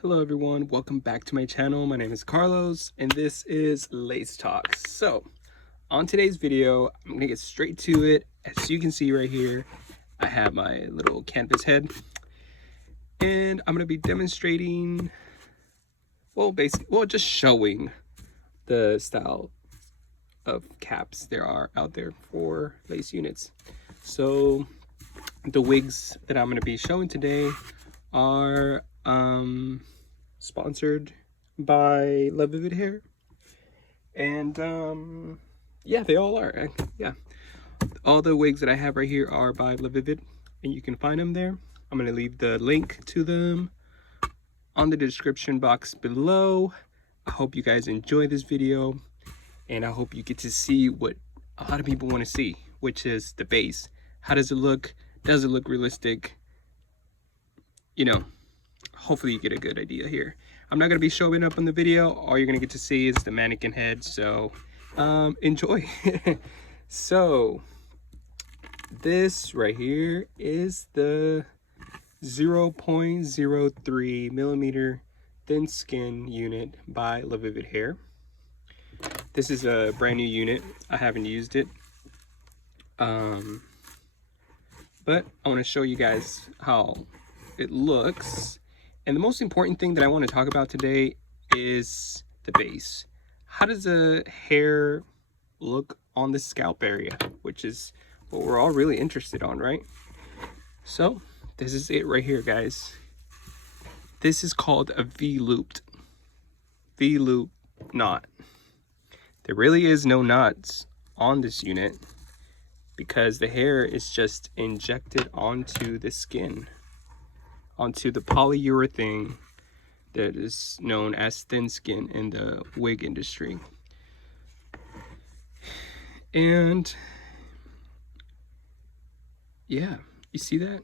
Hello everyone, welcome back to my channel. My name is Carlos and this is Lace Talks. So on today's video, I'm gonna get straight to it. As you can see right here, I have my little canvas head and I'm gonna be demonstrating, just showing the style of caps there are out there for lace units. So the wigs that I'm gonna be showing today are sponsored by Love Vivid Hair, and yeah, they all are. Yeah, all the wigs that I have right here are by Love Vivid, and you can find them there. I'm gonna leave the link to them on the description box below. I hope you guys enjoy this video, and I hope you get to see what a lot of people want to see, which is the base. How does it look? Does it look realistic? You know, hopefully you get a good idea here. I'm not going to be showing up on the video. All you're going to get to see is the mannequin head, so enjoy. So this right here is the 0.03 millimeter thin skin unit by Love Vivid Hair. This is a brand new unit. I haven't used it, but I want to show you guys how it looks. And the most important thing that I want to talk about today is the base. How does the hair look on the scalp area, which is what we're all really interested on, right? So this is it right here, guys. This is called a V-loop knot. There really is no knots on this unit because the hair is just injected onto the skin, onto the polyurethane that is known as thin skin in the wig industry. And yeah, you see that?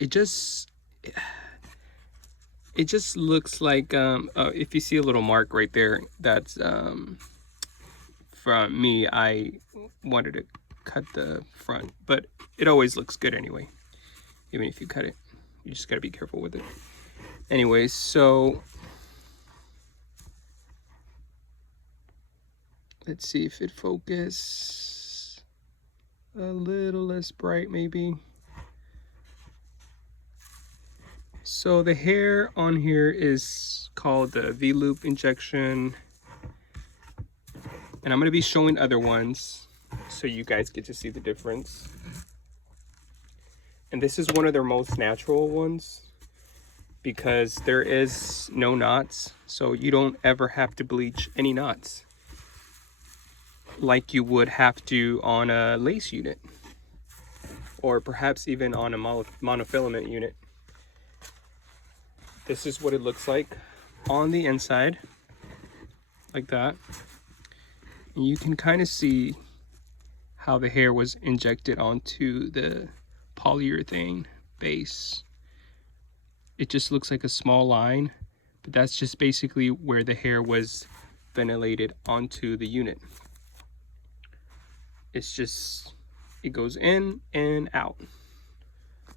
It just looks like if you see a little mark right there, that's from me. I wanted to cut the front, but it always looks good anyway. Even if you cut it, you just gotta be careful with it. Anyways, so let's see if it focuses a little less bright, maybe. So the hair on here is called the V-loop injection, and I'm gonna be showing other ones so you guys get to see the difference. And this is one of their most natural ones because there is no knots, so you don't ever have to bleach any knots like you would have to on a lace unit, or perhaps even on a monofilament unit. This is what it looks like on the inside, like that. And you can kind of see how the hair was injected onto the polyurethane base. It just looks like a small line, but that's just basically where the hair was ventilated onto the unit. It's just, it goes in and out.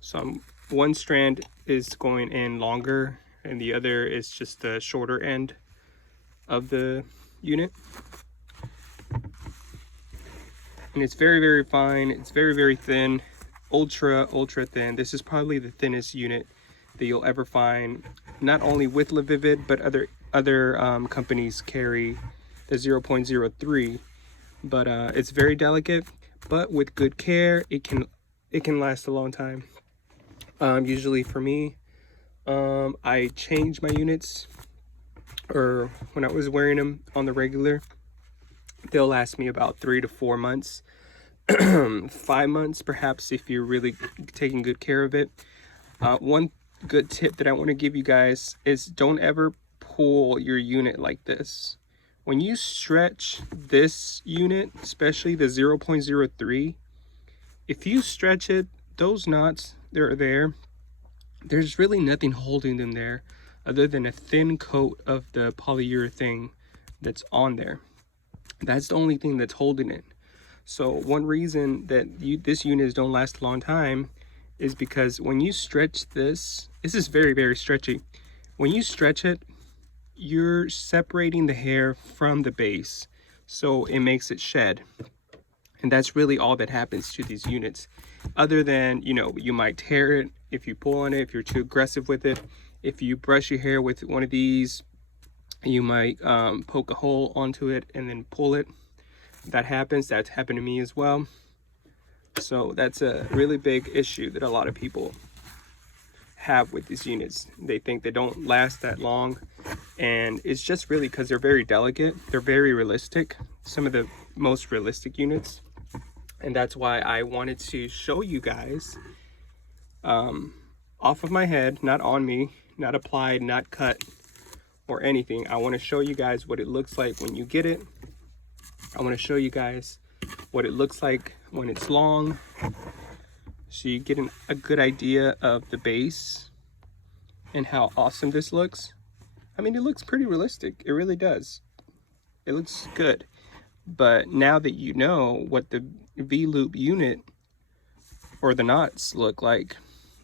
So one strand is going in longer and the other is just the shorter end of the unit. And it's very, very fine. It's very, very thin. Ultra thin. This is probably the thinnest unit that you'll ever find, not only with Love Vivid, but other companies carry the 0.03. But it's very delicate, but with good care, it can last a long time. Usually for me, I change my units, or when I was wearing them on the regular, they'll last me about 3 to 4 months. 5 months perhaps if you're really taking good care of it. One good tip that I want to give you guys is don't ever pull your unit like this. When you stretch this unit, especially the 0.03, if you stretch it, those knots, they're there. There's really nothing holding them there other than a thin coat of the polyurethane that's on there. That's the only thing that's holding it. So one reason that this units don't last a long time is because when you stretch this is very, very stretchy. when you stretch it, you're separating the hair from the base, so it makes it shed. And that's really all that happens to these units, other than, you know, you might tear it if you pull on it, if you're too aggressive with it. If you brush your hair with one of these, you might poke a hole onto it and then pull it. That happens. That's happened to me as well. So that's a really big issue that a lot of people have with these units. They think they don't last that long, and it's just really because they're very delicate. They're very realistic, some of the most realistic units, and that's why I wanted to show you guys off of my head, not on me, not applied, not cut or anything. I want to show you guys what it looks like when you get it. I want to show you guys what it looks like when it's long, so you get a good idea of the base and how awesome this looks. I mean, it looks pretty realistic. It really does. It looks good. But now that you know what the V-loop unit or the knots look like,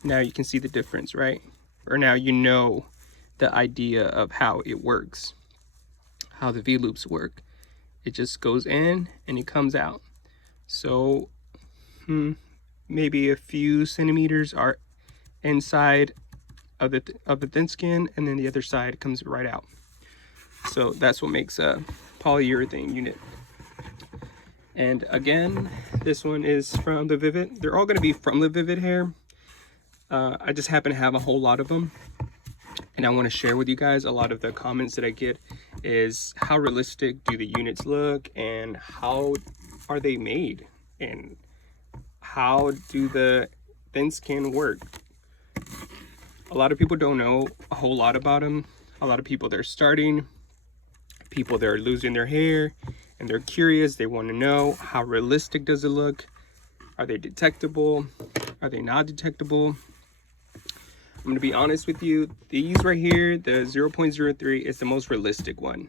now you can see the difference, right? Or now you know the idea of how it works, how the V-loops work. It just goes in and it comes out. So maybe a few centimeters are inside of the thin skin, and then the other side comes right out. So that's what makes a polyurethane unit. And again, this one is from the Vivid. They're all going to be from the Vivid hair. I just happen to have a whole lot of them, and I want to share with you guys. A lot of the comments that I get is how realistic do the units look, and how are they made, and how do the thin skin work. A lot of people don't know a whole lot about them. A lot of people, they're starting, people that are losing their hair, and they're curious. They want to know, how realistic does it look? Are they detectable? Are they not detectable? I'm going to be honest with you. These right here, the 0.03 is the most realistic one.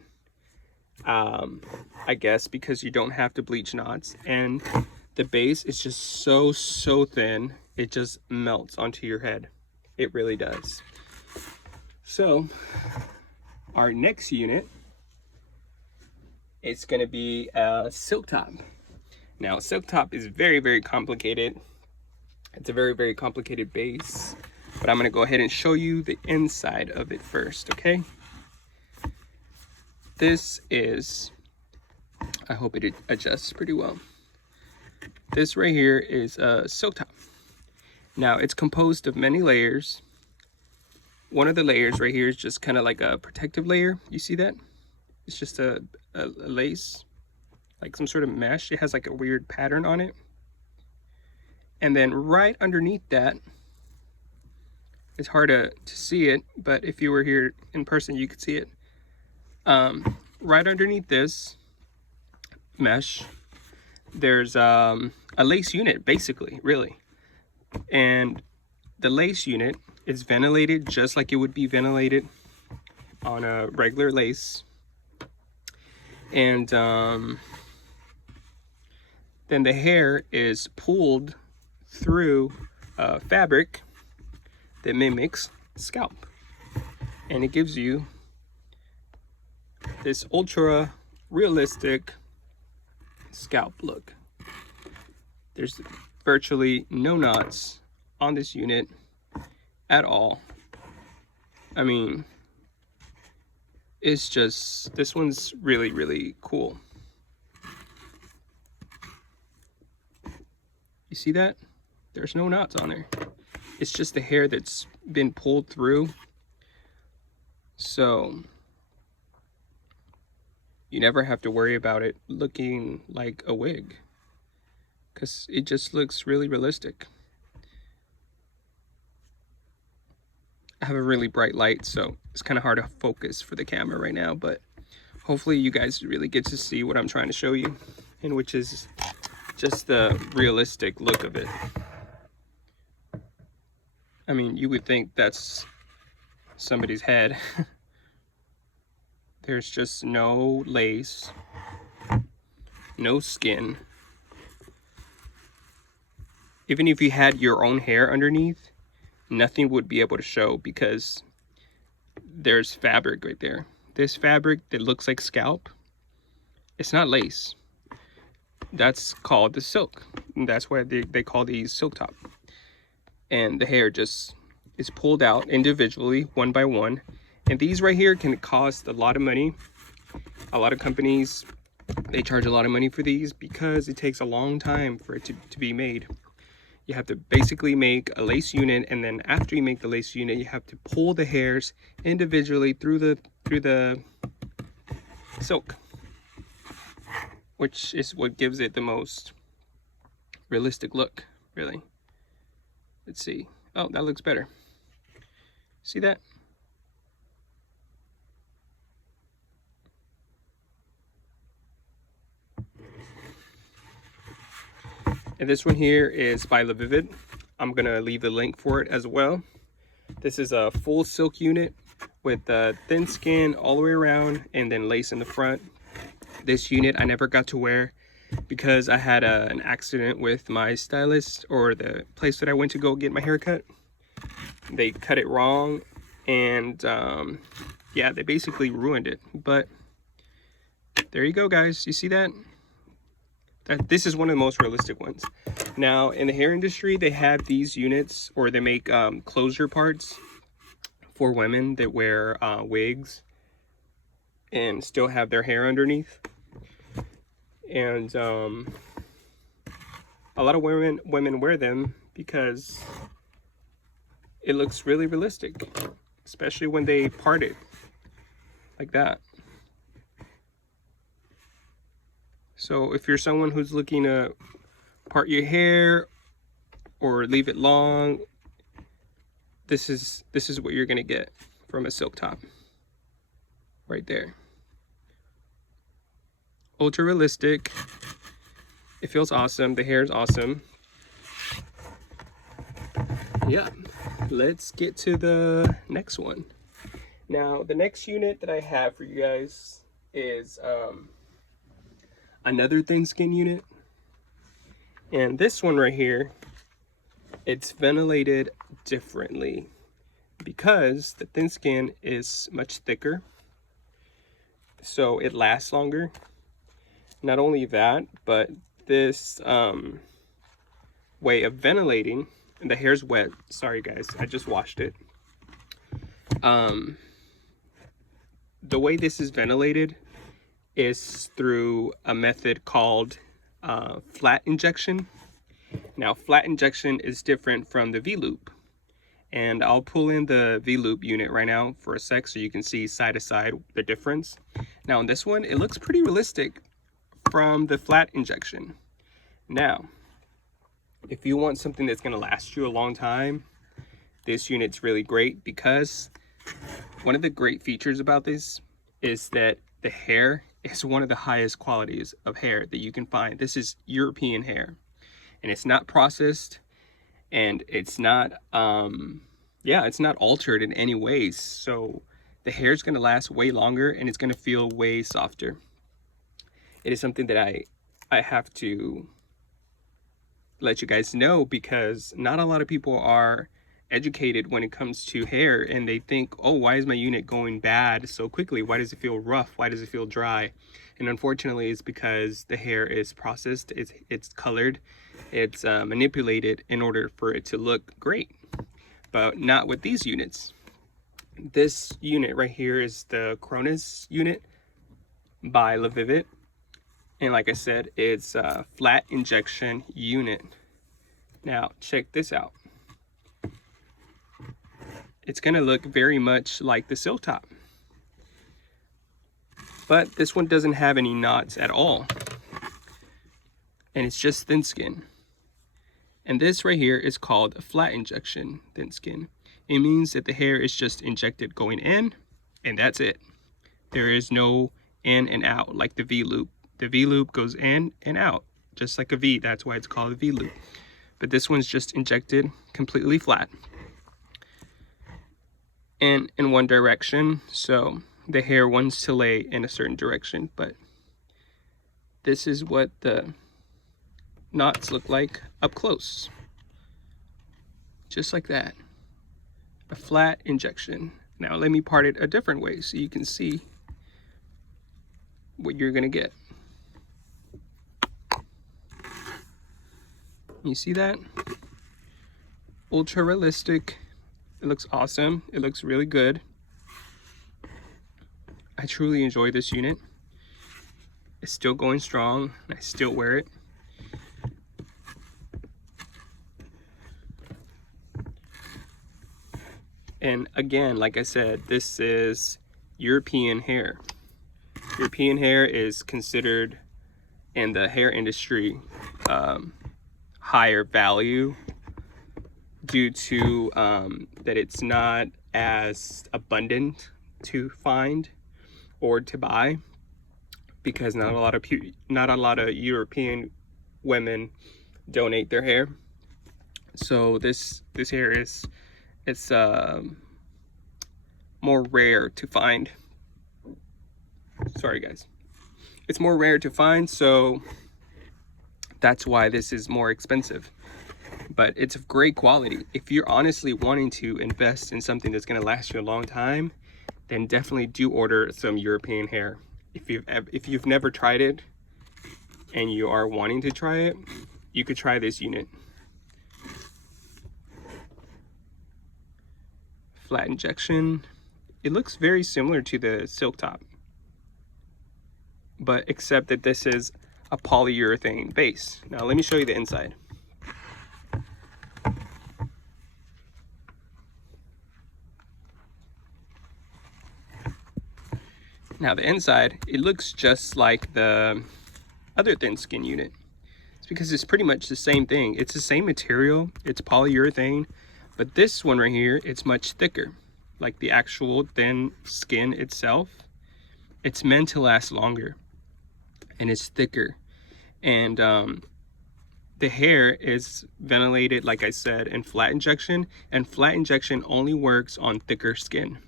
I guess because you don't have to bleach knots, and the base is just so thin, it just melts onto your head. It really does. So our next unit, it's going to be a silk top. Now, silk top is very complicated. It's a very complicated base, but I'm going to go ahead and show you the inside of it first, okay? This is, I hope it adjusts pretty well. This right here is a silk top. Now, it's composed of many layers. One of the layers right here is just kind of like a protective layer. You see that? It's just a lace, like some sort of mesh. It has like a weird pattern on it. And then right underneath that, it's hard to see it, but if you were here in person, you could see it. Right underneath this mesh, there's a lace unit, basically, really. And the lace unit is ventilated just like it would be ventilated on a regular lace. And then the hair is pulled through fabric that mimics scalp, and it gives you this ultra realistic scalp look. There's virtually no knots on this unit at all. I mean, it's just, this one's really cool. You see that? There's no knots on there. It's just the hair that's been pulled through. So you never have to worry about it looking like a wig, because it just looks really realistic. I have a really bright light, so it's kind of hard to focus for the camera right now, but hopefully you guys really get to see what I'm trying to show you, and which is just the realistic look of it. I mean, you would think that's somebody's head. There's just no lace, no skin. Even if you had your own hair underneath, nothing would be able to show, because there's fabric right there. This fabric that looks like scalp, it's not lace. That's called the silk. And that's why they call these silk top. And the hair just is pulled out individually, one by one. And these right here can cost a lot of money. A lot of companies, they charge a lot of money for these because it takes a long time for it to be made. You have to basically make a lace unit, and then after you make the lace unit, you have to pull the hairs individually through the silk, which is what gives it the most realistic look, really. Let's see. Oh, that looks better. See that? And this one here is by Vivid. I'm gonna leave the link for it as well. This is a full silk unit with thin skin all the way around and then lace in the front. This unit I never got to wear because I had an accident with my stylist, or the place that I went to go get my hair cut. They cut it wrong, and yeah, they basically ruined it. But there you go, guys. You see that? This is one of the most realistic ones. Now, in the hair industry, they have these units, or they make closure parts for women that wear wigs and still have their hair underneath. And a lot of women wear them because it looks really realistic, especially when they part it like that. So if you're someone who's looking to part your hair or leave it long, this is what you're gonna get from a silk top right there. Ultra realistic. It feels awesome. The hair is awesome. Yeah, let's get to the next one. Now, the next unit that I have for you guys is another thin skin unit. And this one right here, it's ventilated differently because the thin skin is much thicker, so it lasts longer. Not only that, but this way of ventilating, and the hair's wet, sorry guys, I just washed it. The way this is ventilated is through a method called flat injection. Now, flat injection is different from the V-loop, and I'll pull in the V-loop unit right now for a sec so you can see side to side the difference. Now, in this one, it looks pretty realistic from the flat injection. Now, if you want something that's going to last you a long time, this unit's really great, because one of the great features about this is that the hair is one of the highest qualities of hair that you can find. This is European hair, and it's not processed, and it's not it's not altered in any ways. So the hair is going to last way longer, and it's going to feel way softer. It is something that I have to let you guys know, because not a lot of people are educated when it comes to hair, and they think, oh, why is my unit going bad so quickly? Why does it feel rough? Why does it feel dry? And unfortunately, it's because the hair is processed, it's colored, it's manipulated in order for it to look great. But not with these units. This unit right here is the Cronus unit by Vivid. And like I said, it's a flat injection unit. Now, check this out. It's gonna look very much like the silk top, but this one doesn't have any knots at all, and it's just thin skin. And this right here is called a flat injection thin skin. It means that the hair is just injected going in, and that's it. There is no in and out like the V-loop. The V-loop goes in and out, just like a V. That's why it's called a V-loop. But this one's just injected completely flat and in one direction. So the hair wants to lay in a certain direction, but this is what the knots look like up close. Just like that. A flat injection. Now let me part it a different way so you can see what you're gonna get. You see that? Ultra realistic. It looks awesome. It looks really good. I truly enjoy this unit. It's still going strong. I still wear it. And again, like I said, this is European hair. European hair is considered in the hair industry higher value due to that it's not as abundant to find or to buy, because not a lot of European women donate their hair. So this hair is more rare to find. Sorry guys, it's more rare to find, so that's why this is more expensive. But it's of great quality. If you're honestly wanting to invest in something that's going to last you a long time, then definitely do order some European hair. If you've never tried it and you are wanting to try it, you could try this unit. Flat injection. It looks very similar to the silk top, but except that this is a polyurethane base. Now let me show you the inside. Now the inside, it looks just like the other thin skin unit. It's because it's pretty much the same thing. It's the same material, it's polyurethane, but this one right here, it's much thicker. Like the actual thin skin itself, it's meant to last longer and it's thicker. And the hair is ventilated, like I said, in flat injection, and flat injection only works on thicker skin.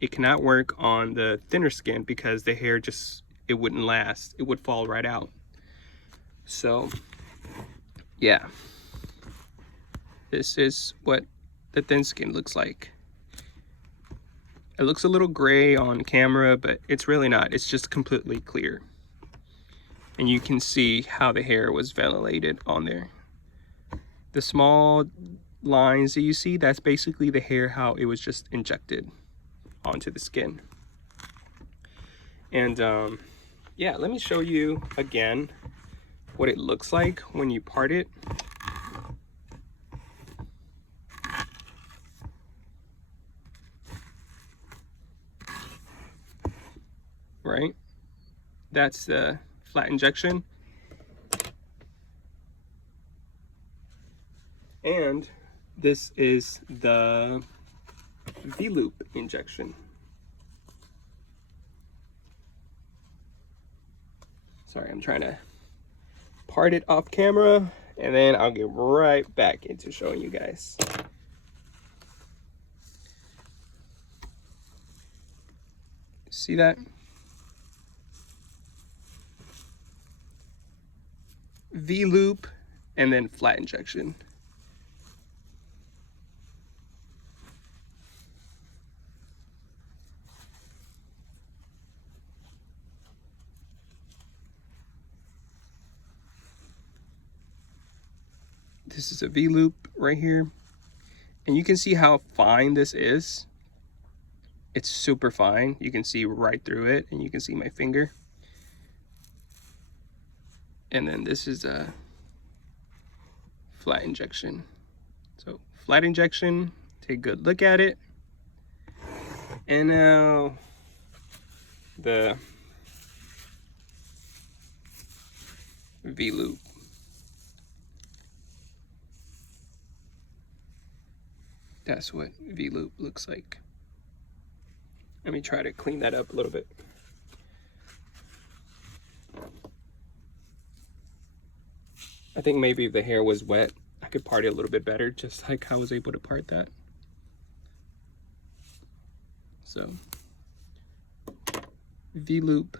It cannot work on the thinner skin because the hair it wouldn't last. It would fall right out. So yeah, this is what the thin skin looks like. It looks a little gray on camera, but it's really not. It's just completely clear. And you can see how the hair was ventilated on there. The small lines that you see, that's basically the hair, how it was just injected onto the skin. And yeah, let me show you again what it looks like when you part it. Right, that's the flat injection, and this is the V-loop injection. Sorry, I'm trying to part it off camera, and then I'll get right back into showing you guys. See that? V-loop and then flat injection. This is a V-loop right here, and you can see how fine this is. It's super fine. You can see right through it, and you can see my finger. And then this is a flat injection. So flat injection, take a good look at it. And now the V-loop. That's what V-loop looks like. Let me try to clean that up a little bit. I think maybe if the hair was wet, I could part it a little bit better, just like I was able to part that. So, V-loop.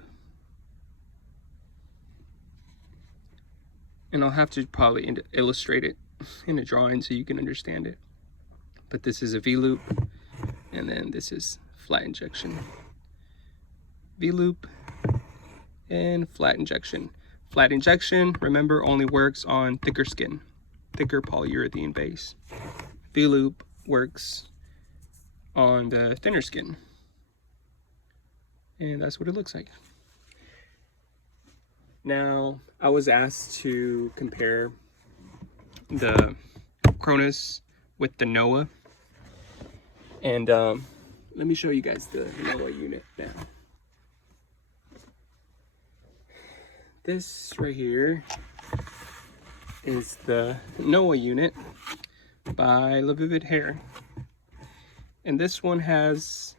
And I'll have to probably illustrate it in a drawing so you can understand it. But this is a V-loop, and then this is flat injection. V-loop and flat injection. Flat injection, remember, only works on thicker skin, thicker polyurethane base. V-loop works on the thinner skin. And that's what it looks like. Now, I was asked to compare the Cronus with the Noah. And let me show you guys the Noah unit now. This right here is the Noah unit by Vivid Hair. And this one has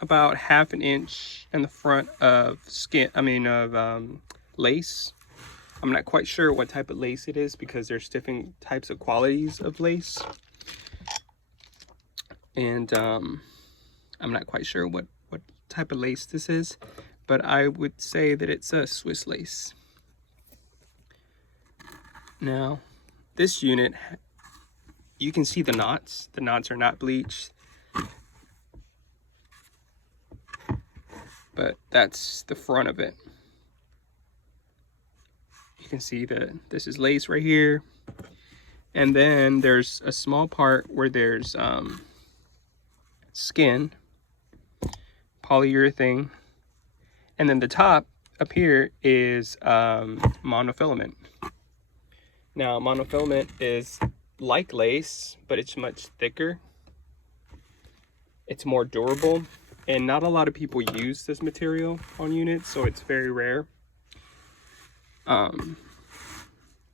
about 1/2 inch in the front of lace. I'm not quite sure what type of lace it is because there's different types of qualities of lace. And I'm not quite sure what type of lace this is, but I would say that it's a Swiss lace. Now, this unit, you can see the knots. The knots are not bleached. But that's the front of it. You can see that this is lace right here. And then there's a small part where there's skin, polyurethane. And then the top up here is monofilament. Now, monofilament is like lace, but it's much thicker. It's more durable. And not a lot of people use this material on units, so it's very rare.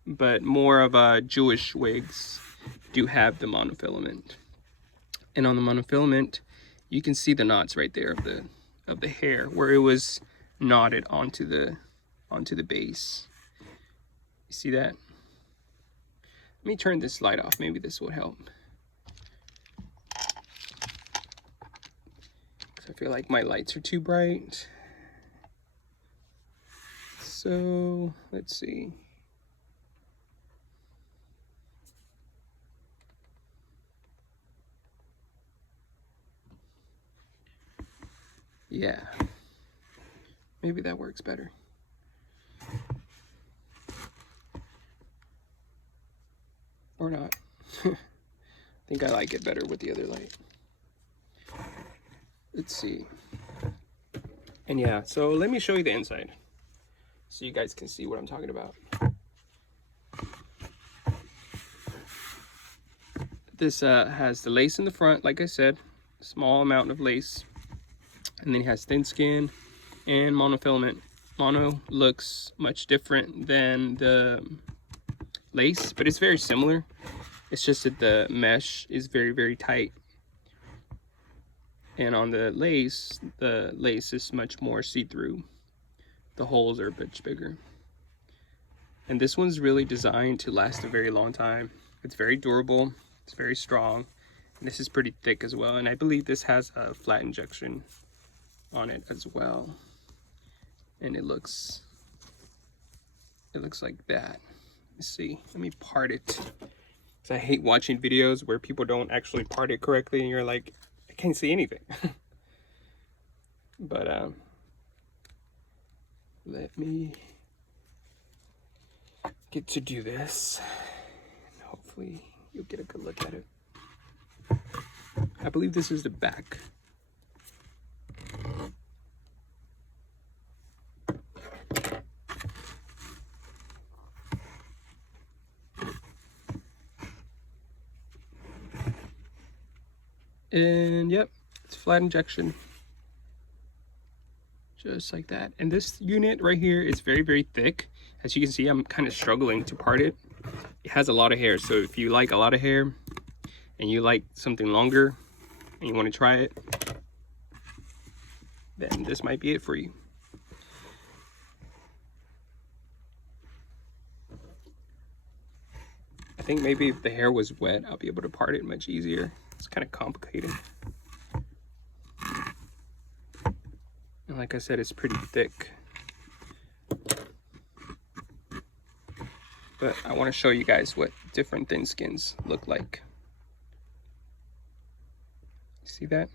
But more of Jewish wigs do have the monofilament. And on the monofilament, you can see the knots right there of the hair where it was knotted onto the base. You see that? Let me turn this light off. Maybe this will help. I feel like my lights are too bright. So let's see. Yeah, maybe that works better. Or not. I think I like it better with the other light. Let's see. And yeah, so let me show you the inside so you guys can see what I'm talking about. This has the lace in the front, like I said, small amount of lace. And then it has thin skin and monofilament. Mono looks much different than the lace, but it's very similar. It's just that the mesh is very, very tight. And on the lace is much more see-through. The holes are much bigger. And this one's really designed to last a very long time. It's very durable, it's very strong, and this is pretty thick as well. And I believe this has a flat injection on it as well. And it looks like that. Let's see, let me part it. Because I hate watching videos where people don't actually part it correctly and you're like, I can't see anything. But let me get to do this. And hopefully you'll get a good look at it. I believe this is the back. And yep, it's flat injection. Just like that. And this unit right here is very, very thick. As you can see, I'm kind of struggling to part it. It has a lot of hair, so if you like a lot of hair and you like something longer and you want to try it, then this might be it for you. I think maybe if the hair was wet, I'll be able to part it much easier. It's kind of complicated. And like I said, it's pretty thick. But I want to show you guys what different thin skins look like. See that?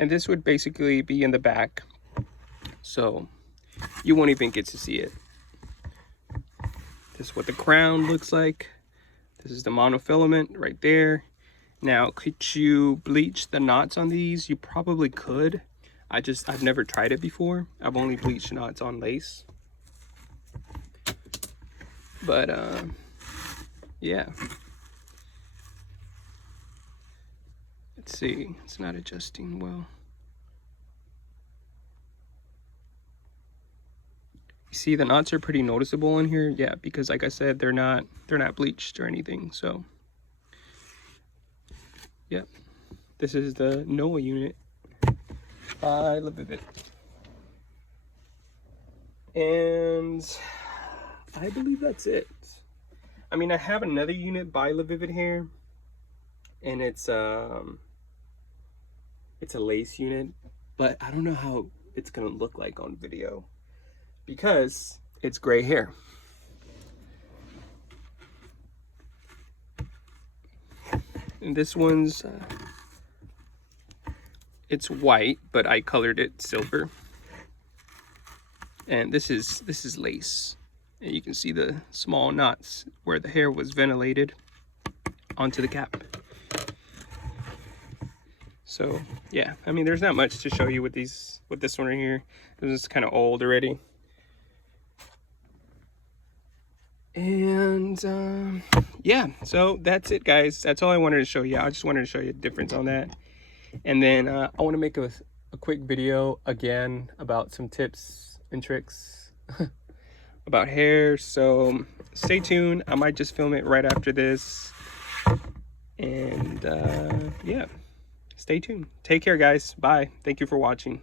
And this would basically be in the back, so you won't even get to see it. This is what the crown looks like. This is the monofilament right there. Now, could you bleach the knots on these? You probably could. I've never tried it before. I've only bleached knots on lace. But yeah. Let's see, it's not adjusting well. You see the knots are pretty noticeable in here. Yeah, because like I said, they're not bleached or anything. So yep, this is the Noah unit by LaVivid. And I believe that's it. I mean, I have another unit by LaVivid here, and it's a lace unit, but I don't know how it's gonna look like on video because it's gray hair. And this one's it's white, but I colored it silver. And this is lace. And you can see the small knots where the hair was ventilated onto the cap. So yeah, I mean, there's not much to show you with this one right here. This is kind of old already. And yeah, so that's it, guys. That's all I wanted to show you. I just wanted to show you a difference on that. And then I want to make a quick video again about some tips and tricks about hair. So stay tuned. I might just film it right after this. And yeah, stay tuned. Take care, guys. Bye. Thank you for watching.